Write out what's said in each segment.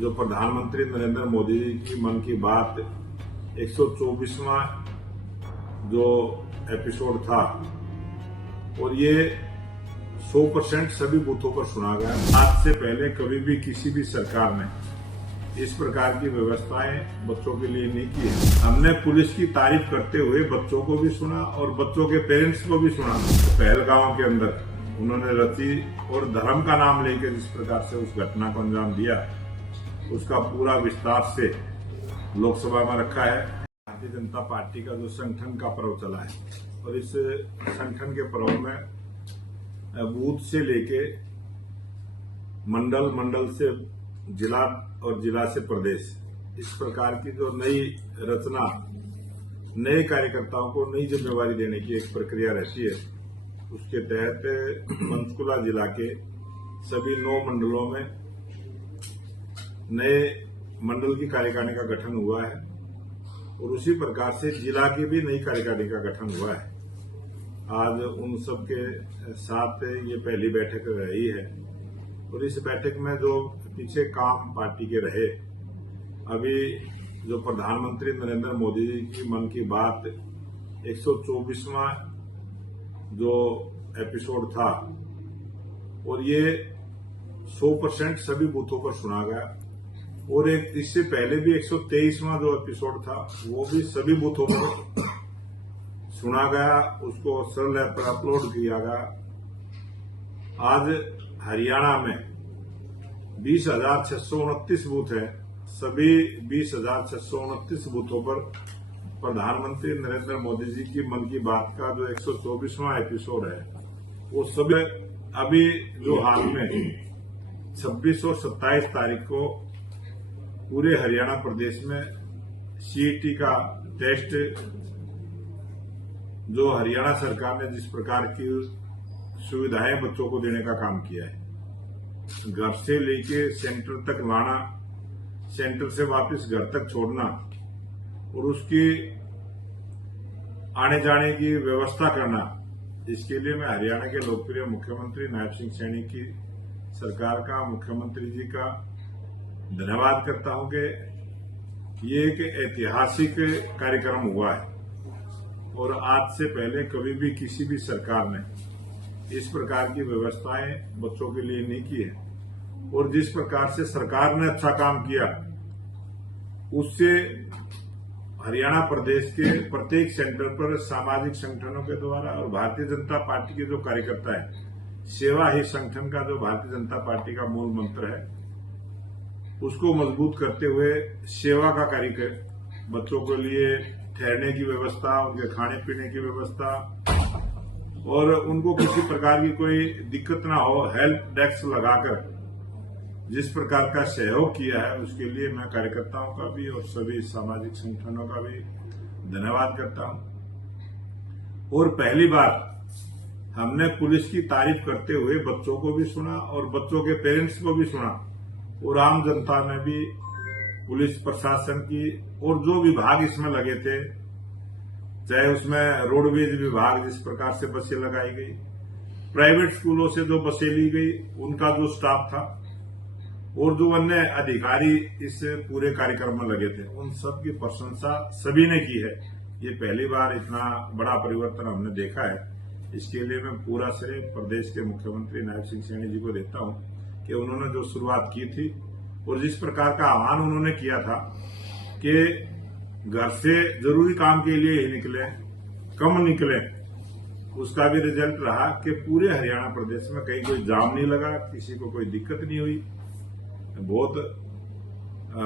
जो प्रधानमंत्री नरेंद्र मोदी जी की मन की बात 124वां जो एपिसोड था और ये 100% सभी बूथों पर सुना गया। आज से पहले कभी भी किसी भी सरकार ने इस प्रकार की व्यवस्थाएं बच्चों के लिए नहीं की है। हमने पुलिस की तारीफ करते हुए बच्चों को भी सुना और बच्चों के पेरेंट्स को भी सुना। पहलगांव के अंदर उन्होंने रति और धर्म का नाम लेकर जिस प्रकार से उस घटना को अंजाम दिया, उसका पूरा विस्तार से लोकसभा में रखा है। भारतीय जनता पार्टी का जो संगठन का पर्व चला है और इस संगठन के पर्व में बूथ से लेके मंडल से जिला और जिला से प्रदेश, इस प्रकार की जो नई रचना, नए कार्यकर्ताओं को नई जिम्मेवारी देने की एक प्रक्रिया रहती है, उसके तहत पंचकुला जिला के सभी 9 मंडलों में नए मंडल की कार्यकारिणी का गठन हुआ है और उसी प्रकार से जिला की भी नई कार्यकारिणी का गठन हुआ है। आज उन सब के साथ ये पहली बैठक रही है और इस बैठक में जो पीछे काम पार्टी के रहे, अभी जो प्रधानमंत्री नरेंद्र मोदी जी की मन की बात 124वां जो एपिसोड था और ये 100% सभी बूथों पर सुना गया और एक इससे पहले भी 123वां जो एपिसोड था वो भी सभी बूथों पर सुना गया, उसको सरल ऐप पर अपलोड किया गया। आज हरियाणा में 20,629 बूथ है। सभी 20,629 बूथों पर प्रधानमंत्री नरेंद्र मोदी जी की मन की बात का जो 124वां एपिसोड है वो सभी अभी जो हाल में 26 और 27 तारीख को पूरे हरियाणा प्रदेश में सीईटी का टेस्ट, जो हरियाणा सरकार ने जिस प्रकार की सुविधाएं बच्चों को देने का काम किया है, घर से लेके सेंटर तक लाना, सेंटर से वापस घर तक छोड़ना और उसकी आने जाने की व्यवस्था करना, इसके लिए मैं हरियाणा के लोकप्रिय मुख्यमंत्री नायब सिंह सैनी की सरकार का, मुख्यमंत्री जी का धन्यवाद करता हूं कि ये एक ऐतिहासिक कार्यक्रम हुआ है और आज से पहले कभी भी किसी भी सरकार ने इस प्रकार की व्यवस्थाएं बच्चों के लिए नहीं की है और जिस प्रकार से सरकार ने अच्छा काम किया, उससे हरियाणा प्रदेश के प्रत्येक सेंटर पर सामाजिक संगठनों के द्वारा और भारतीय जनता पार्टी के जो कार्यकर्ता है, सेवा ही संगठन का जो भारतीय जनता पार्टी का मूल मंत्र है, उसको मजबूत करते हुए सेवा का कार्य, बच्चों के लिए ठहरने की व्यवस्था, उनके खाने पीने की व्यवस्था और उनको किसी प्रकार की कोई दिक्कत ना हो, हेल्प डेस्क लगाकर जिस प्रकार का सहयोग किया है, उसके लिए मैं कार्यकर्ताओं का भी और सभी सामाजिक संगठनों का भी धन्यवाद करता हूं। और पहली बार हमने पुलिस की तारीफ करते हुए बच्चों को भी सुना और बच्चों के पेरेंट्स को भी सुना और आम जनता ने भी पुलिस प्रशासन की और जो विभाग इसमें लगे थे, चाहे उसमें रोडवेज विभाग जिस प्रकार से बसें लगाई गई, प्राइवेट स्कूलों से जो बसें ली गई, उनका जो स्टाफ था और जो अन्य अधिकारी इस पूरे कार्यक्रम में लगे थे, उन सब की प्रशंसा सभी ने की है। ये पहली बार इतना बड़ा परिवर्तन हमने देखा है। इसके लिए मैं पूरा श्रेय प्रदेश के मुख्यमंत्री नायब सिंह सैनी जी को देता हूं कि उन्होंने जो शुरुआत की थी और जिस प्रकार का आह्वान उन्होंने किया था कि घर से जरूरी काम के लिए ही निकले, कम निकले, उसका भी रिजल्ट रहा कि पूरे हरियाणा प्रदेश में कहीं कोई जाम नहीं लगा, किसी को कोई दिक्कत नहीं हुई। बहुत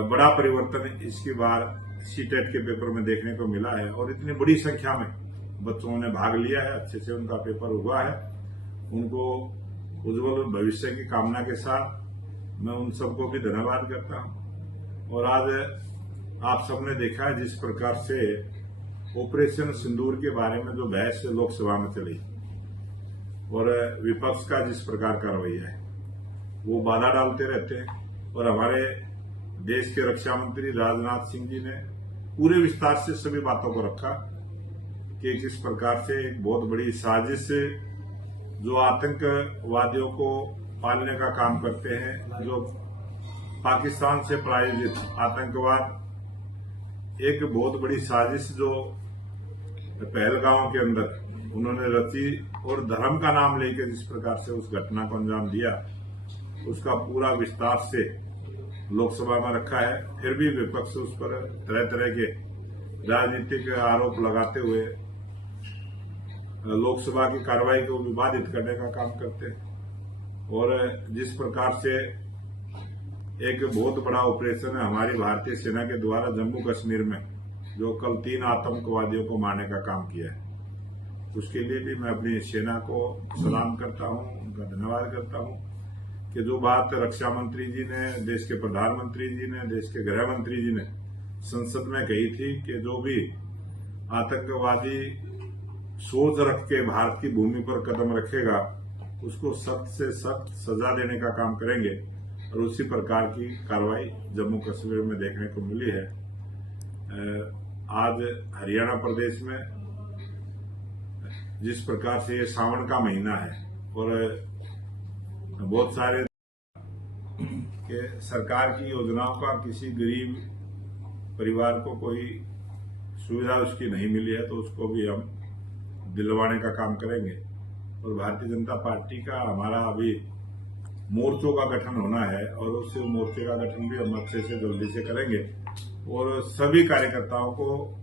बड़ा परिवर्तन इसकी बार सीटेट के पेपर में देखने को मिला है और इतनी बड़ी संख्या में बच्चों ने भाग लिया है, अच्छे से उनका पेपर हुआ है। उनको उज्जवल भविष्य की कामना के साथ मैं उन सबको भी धन्यवाद करता हूं। और आज आप सबने देखा है जिस प्रकार से ऑपरेशन सिंदूर के बारे में जो बहस लोकसभा में चली और विपक्ष का जिस प्रकार का रवैया है, वो बाधा डालते रहते हैं और हमारे देश के रक्षा मंत्री राजनाथ सिंह जी ने पूरे विस्तार से सभी बातों को रखा कि किस प्रकार से एक बहुत बड़ी साजिश जो आतंकवादियों को पालने का काम करते हैं, जो पाकिस्तान से प्रायोजित आतंकवाद एक बहुत बड़ी साजिश जो पहलगांव के अंदर उन्होंने रची और धर्म का नाम लेकर जिस प्रकार से उस घटना को अंजाम दिया, उसका पूरा विस्तार से लोकसभा में रखा है। फिर भी विपक्ष उस पर तरह तरह के राजनीतिक आरोप लगाते हुए लोकसभा की कार्रवाई को विवादित करने का काम करते हैं। और जिस प्रकार से एक बहुत बड़ा ऑपरेशन है हमारी भारतीय सेना के द्वारा जम्मू कश्मीर में, जो कल 3 आतंकवादियों को मारने का काम किया है, उसके लिए भी मैं अपनी सेना को सलाम करता हूं, उनका धन्यवाद करता हूं कि जो बात रक्षा मंत्री जी ने, देश के प्रधानमंत्री जी ने, देश के गृह मंत्री जी ने संसद में कही थी कि जो भी आतंकवादी सोच रख के भारत की भूमि पर कदम रखेगा उसको सख्त से सख्त सजा देने का काम करेंगे, और उसी प्रकार की कार्रवाई जम्मू कश्मीर में देखने को मिली है। आज हरियाणा प्रदेश में जिस प्रकार से ये सावन का महीना है और बहुत सारे के सरकार की योजनाओं का किसी गरीब परिवार को कोई सुविधा उसकी नहीं मिली है, तो उसको भी हम दिलवाने का काम करेंगे। और भारतीय जनता पार्टी का हमारा अभी मोर्चों का गठन होना है और उस मोर्चे का गठन भी हम अच्छे से जल्दी से करेंगे और सभी कार्यकर्ताओं को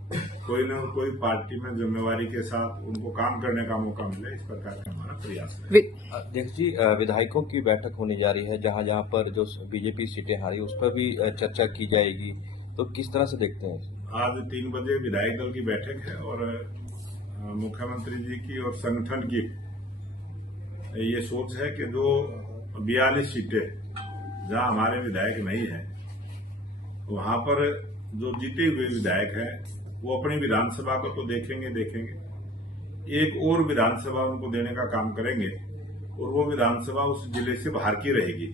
कोई न कोई पार्टी में जिम्मेवारी के साथ उनको काम करने का मौका मिले, इस प्रकार का हमारा प्रयास है। अध्यक्ष जी, विधायकों की बैठक होने जा रही है, जहां जहां पर जो बीजेपी सीटें हारी उस पर भी चर्चा की जाएगी, तो किस तरह से देखते हैं? आज 3 बजे विधायक दल की बैठक है और मुख्यमंत्री जी की और संगठन की ये सोच है कि जो 42 सीटें जहां हमारे विधायक नहीं है, वहां पर जो जीते हुए विधायक हैं वो अपनी विधानसभा को तो देखेंगे, एक और विधानसभा उनको देने का काम करेंगे और वो विधानसभा उस जिले से बाहर की रहेगी,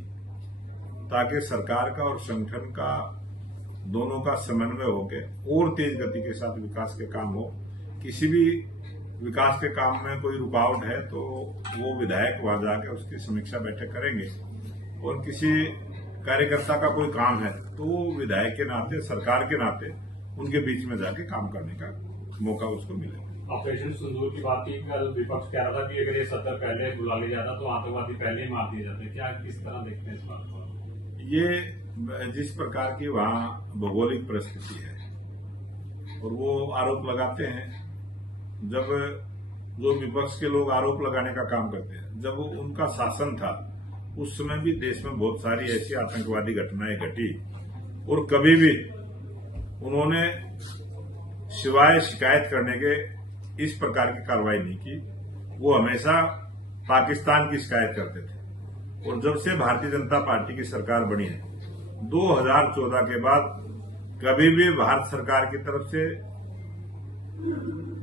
ताकि सरकार का और संगठन का दोनों का समन्वय होकर और तेज गति के साथ विकास के काम हो। किसी भी विकास के काम में कोई रुकावट है तो वो विधायक वहां जाकर उसकी समीक्षा बैठक करेंगे, और किसी कार्यकर्ता का कोई काम है तो वो विधायक के नाते, सरकार के नाते उनके बीच में जाके काम करने का मौका उसको मिलेगा। ऑपरेशन सिंदूर की बात की, कल विपक्ष कह रहा था कि अगर ये सत्र पहले बुला लिया जाता तो आतंकवादी पहले ही मार दिए जाते। क्या किस तरह देखते हैं इस बात को? ये जिस प्रकार की वहां भौगोलिक परिस्थिति है और वो आरोप लगाते हैं, जब जो विपक्ष के लोग आरोप लगाने का काम करते हैं, जब उनका शासन था उस समय भी देश में बहुत सारी ऐसी आतंकवादी घटनाएं घटी और कभी भी उन्होंने सिवाय शिकायत करने के इस प्रकार की कार्रवाई नहीं की। वो हमेशा पाकिस्तान की शिकायत करते थे। और जब से भारतीय जनता पार्टी की सरकार बनी है 2014 के बाद, कभी भी भारत सरकार की तरफ से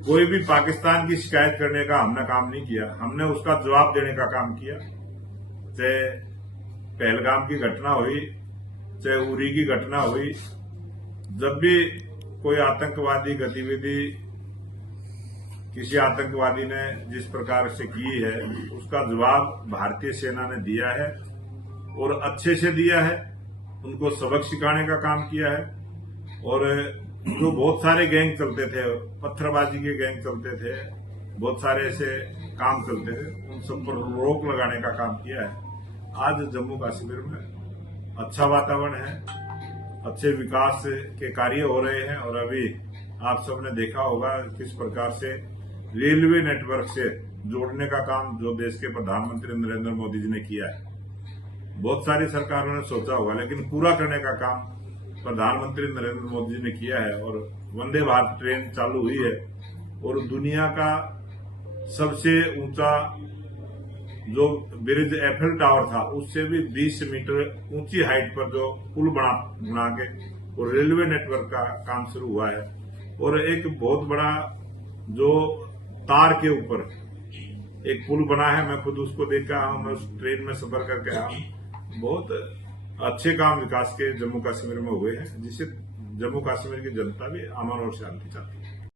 कोई भी पाकिस्तान की शिकायत करने का हमने काम नहीं किया। हमने उसका जवाब देने का काम किया। चाहे पहलगाम की घटना हुई, चाहे उरी की घटना हुई, जब भी कोई आतंकवादी गतिविधि किसी आतंकवादी ने जिस प्रकार से की है, उसका जवाब भारतीय सेना ने दिया है और अच्छे से दिया है। उनको सबक सिखाने का काम किया है। और जो बहुत सारे गैंग चलते थे, पत्थरबाजी के गैंग चलते थे, बहुत सारे ऐसे काम चलते थे, उन सब पर रोक लगाने का काम किया है। आज जम्मू कश्मीर में अच्छा वातावरण है, अच्छे विकास के कार्य हो रहे हैं। और अभी आप सबने देखा होगा किस प्रकार से रेलवे नेटवर्क से जोड़ने का काम जो देश के प्रधानमंत्री नरेंद्र मोदी जी ने किया है। बहुत सारी सरकारों ने सोचा होगा, लेकिन पूरा करने का काम प्रधानमंत्री नरेंद्र मोदी जी ने किया है। और वंदे भारत ट्रेन चालू हुई है और दुनिया का सबसे ऊंचा जो ब्रिज एफिल टावर था, उससे भी 20 मीटर ऊंची हाइट पर जो पुल बना के और रेलवे नेटवर्क का काम शुरू हुआ है। और एक बहुत बड़ा जो तार के ऊपर एक पुल बना है, मैं खुद उसको देख के आया हूं, मैं उस ट्रेन में सफर करके आया हूं। बहुत अच्छे काम विकास के जम्मू कश्मीर में हुए हैं, जिससे जम्मू कश्मीर की जनता भी अमन और शांति चाहती है।